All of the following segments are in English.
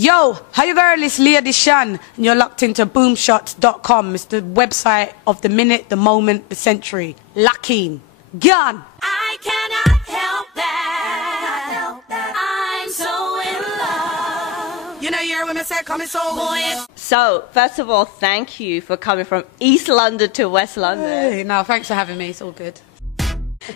Yo, how you girl? It's Lady Chann, and you're locked into boomshots.com. It's the website of the minute, the moment, the century. Locking. Gone. I cannot help that. I'm so in love. You know, you're when I say coming so boy. So, first of all, thank you for coming from East London to West London. Hey, no, thanks for having me. It's all good.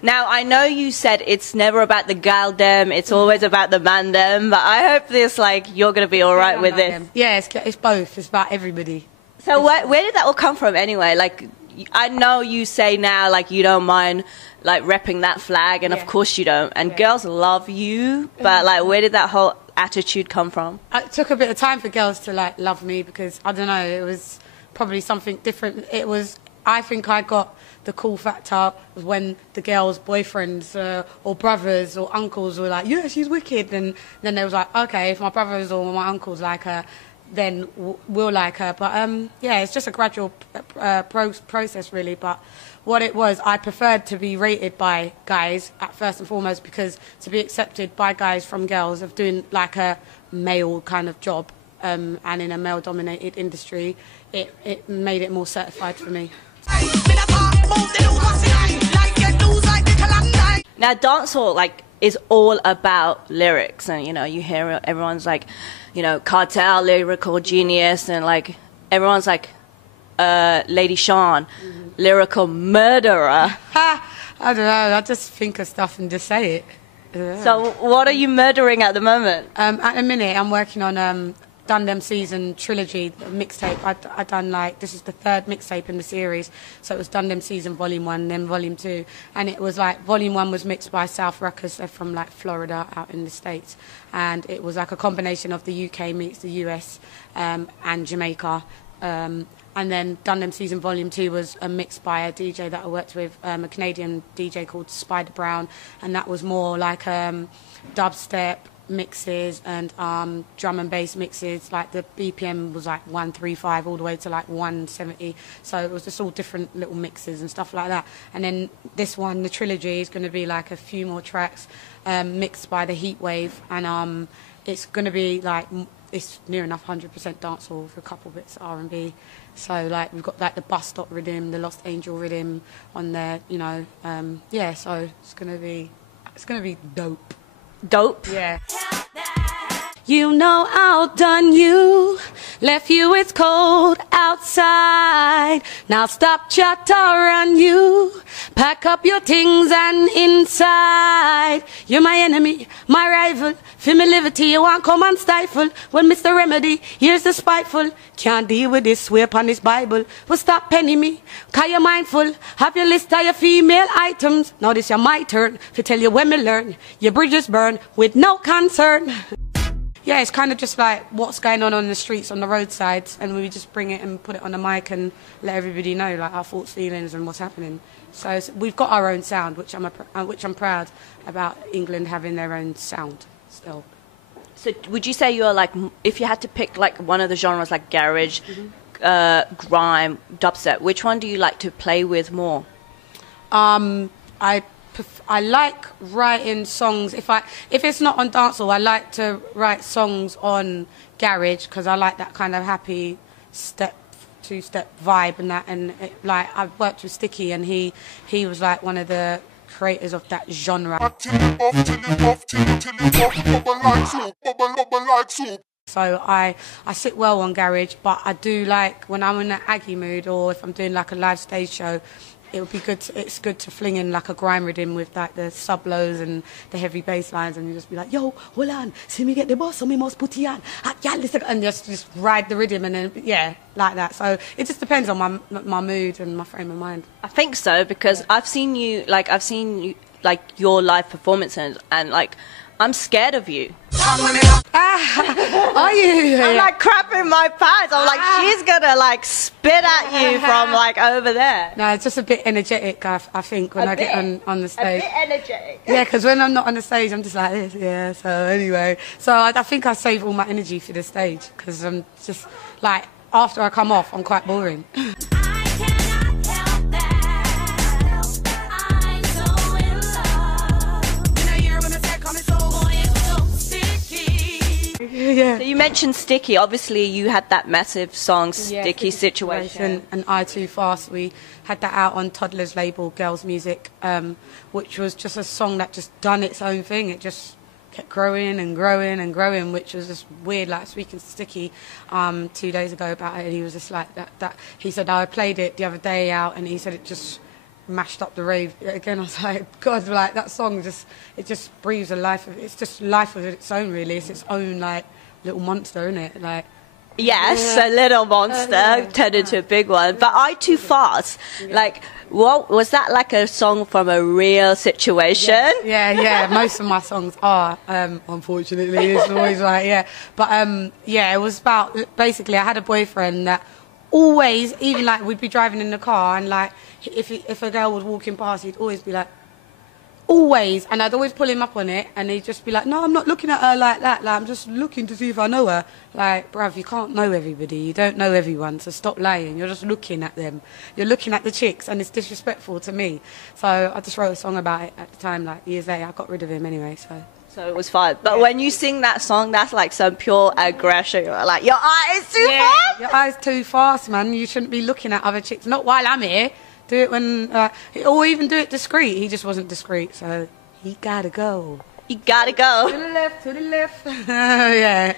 Now, I know you said it's never about the gal dem, it's always about the man dem, but I hope this, like, you're going to be all right with this. Yeah, it's both. It's about everybody. So where did that all come from anyway? Like, I know you say now, like, you don't mind, like, repping that flag, and of course you don't. And girls love you, but, like, where did that whole attitude come from? It took a bit of time for girls to, like, love me because, I don't know, it was probably something different. It was, I think I got the cool factor was when the girls' boyfriends or brothers or uncles were like, yeah, she's wicked. And then they was like, okay, if my brothers or my uncles like her, then we'll like her. But, yeah, it's just a gradual process, really. But what it was, I preferred to be rated by guys at first and foremost because to be accepted by guys from girls of doing like a male kind of job and in a male-dominated industry, it made it more certified for me. Now, dancehall, like, is all about lyrics, and, you know, you hear everyone's like, you know, cartel, lyrical genius, and, like, everyone's like, Lady Chann, lyrical murderer. I don't know, I just think of stuff and just say it. So what are you murdering at the moment? At the minute, I'm working on Dun Dem season Trilogy mixtape. I done like, this is the third mixtape in the series, so it was Dun Dem season volume 1, then volume 2, and it was like volume 1 was mixed by South Ruckers, they're from like Florida out in the States, and it was like a combination of the UK meets the US and Jamaica. And then Dun Dem season volume 2 was mixed by a DJ that I worked with, a Canadian DJ called Spider Brown, and that was more like dubstep mixes and drum and bass mixes. Like the BPM was like 135 all the way to like 170, so it was just all different little mixes and stuff like that. And then this one, the Trilogy, is going to be like a few more tracks mixed by the Heatwave, and it's going to be like, it's near enough 100% dancehall with a couple bits of R&B. So like we've got like the bus stop rhythm, the Lost Angel rhythm on there, you know. Yeah, so it's gonna be dope. Dope? Yeah. You know outdone you, left you it's cold outside. Now stop chatter and you pack up your things and inside. You're my enemy, my rival, feel me liberty, you want come and stifle. Well, Mr. Remedy, here's the spiteful, can't deal with this, swear upon this Bible. Well, stop penning me, cause you're mindful, have your list of your female items. Now this is my turn, to tell you when me learn, your bridges burn with no concern. Yeah, it's kind of just like what's going on the streets, on the roadsides, and we just bring it and put it on the mic and let everybody know like our thoughts, feelings, and what's happening. So we've got our own sound, which I'm proud about England having their own sound still. So would you say you're like, if you had to pick like one of the genres like garage, grime, dubstep, which one do you like to play with more? I like writing songs. If it's not on dancehall, I like to write songs on garage because I like that kind of happy two-step vibe and that. And like I've worked with Sticky, and he was like one of the creators of that genre. So I sit well on garage, but I do like when I'm in an Aggie mood or if I'm doing like a live stage show. It would be good. It's good to fling in like a grime rhythm with like the sub lows and the heavy bass lines, and you just be like, "Yo, hold on, see me get the boss, so me must put it on." And just ride the rhythm, and then yeah, like that. So it just depends on my mood and my frame of mind. I think so because I've seen you like your live performances, and like I'm scared of you. Are you? I'm like crapping my pants. I'm like, she's gonna like spit at you from like over there. No, it's just a bit energetic, I think, when I get on the stage. A bit energetic. Yeah, because when I'm not on the stage, I'm just like this. Yeah, so anyway. So I think I save all my energy for the stage because I'm just like, after I come off, I'm quite boring. Yeah. So you mentioned Sticky. Obviously, you had that massive song, Sticky Situation. And I Too Fast. We had that out on Toddler's label, Girls Music, which was just a song that just done its own thing. It just kept growing and growing and growing, which was just weird. Like speaking to Sticky 2 days ago about it, and he was just like that. He said, I played it the other day out, and he said it just mashed up the rave again. I was like, God, like that song just breathes a life of it's just life of its own, really. It's its own like little monster, isn't it? Like, yes, a little monster turned into a big one. But I Too Fast, like, what was that? Like a song from a real situation? Yeah. Most of my songs are, unfortunately. It's always like, but it was about, basically I had a boyfriend that always, even like we'd be driving in the car, and like if a girl was walking past, he'd always be like, always, and I'd always pull him up on it, and he'd just be like, no, I'm not looking at her like that, like I'm just looking to see if I know her. Like, bruv, you can't know everybody, you don't know everyone, so stop lying. You're just looking at them, you're looking at the chicks, and it's disrespectful to me. So I just wrote a song about it at the time, like years later. I got rid of him anyway, so it was fun. But when you sing that song, that's like some pure aggression. You're like, your eyes too fast. Your eyes too fast, man. You shouldn't be looking at other chicks. Not while I'm here. Do it when, or even do it discreet. He just wasn't discreet, so he gotta go. You gotta go. To the left. Yeah.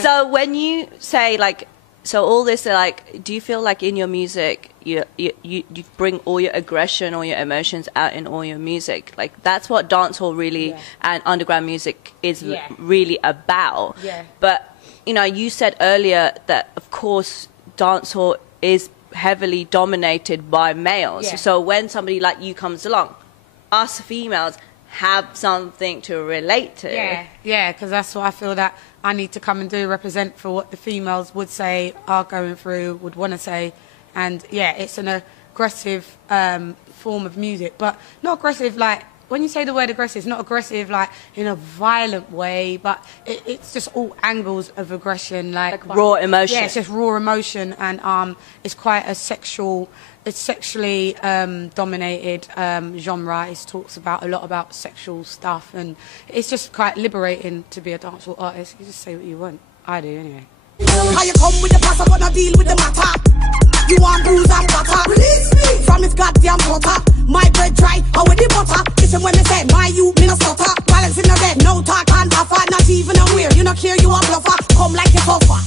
So when you say like, so all this, like, do you feel like in your music you bring all your aggression, all your emotions out in all your music? Like that's what dancehall really and underground music is really about. Yeah. But you know, you said earlier that of course dancehall is heavily dominated by males. Yeah. So when somebody like you comes along, us females have something to relate to. Yeah, because that's what I feel that I need to come and do, represent for what the females would say, are going through, would want to say. And yeah, it's an aggressive form of music, but not aggressive like, when you say the word aggressive, it's not aggressive like in a violent way, but it's just all angles of aggression, like raw emotion. Yeah, it's just raw emotion, and it's quite a sexually dominated genre. It talks about a lot about sexual stuff, and it's just quite liberating to be a dancehall artist. You just say what you want. I do anyway. How you come with the pass, I wanna deal with the matter. You want bruise and butter. Release me from his goddamn butter. My bread dry, how with the butter. Listen when me say, my you, me no stutter. Balance in the bed, no talk and offer. Not even a weird, you no care, you a bluffer. Come like a buffer.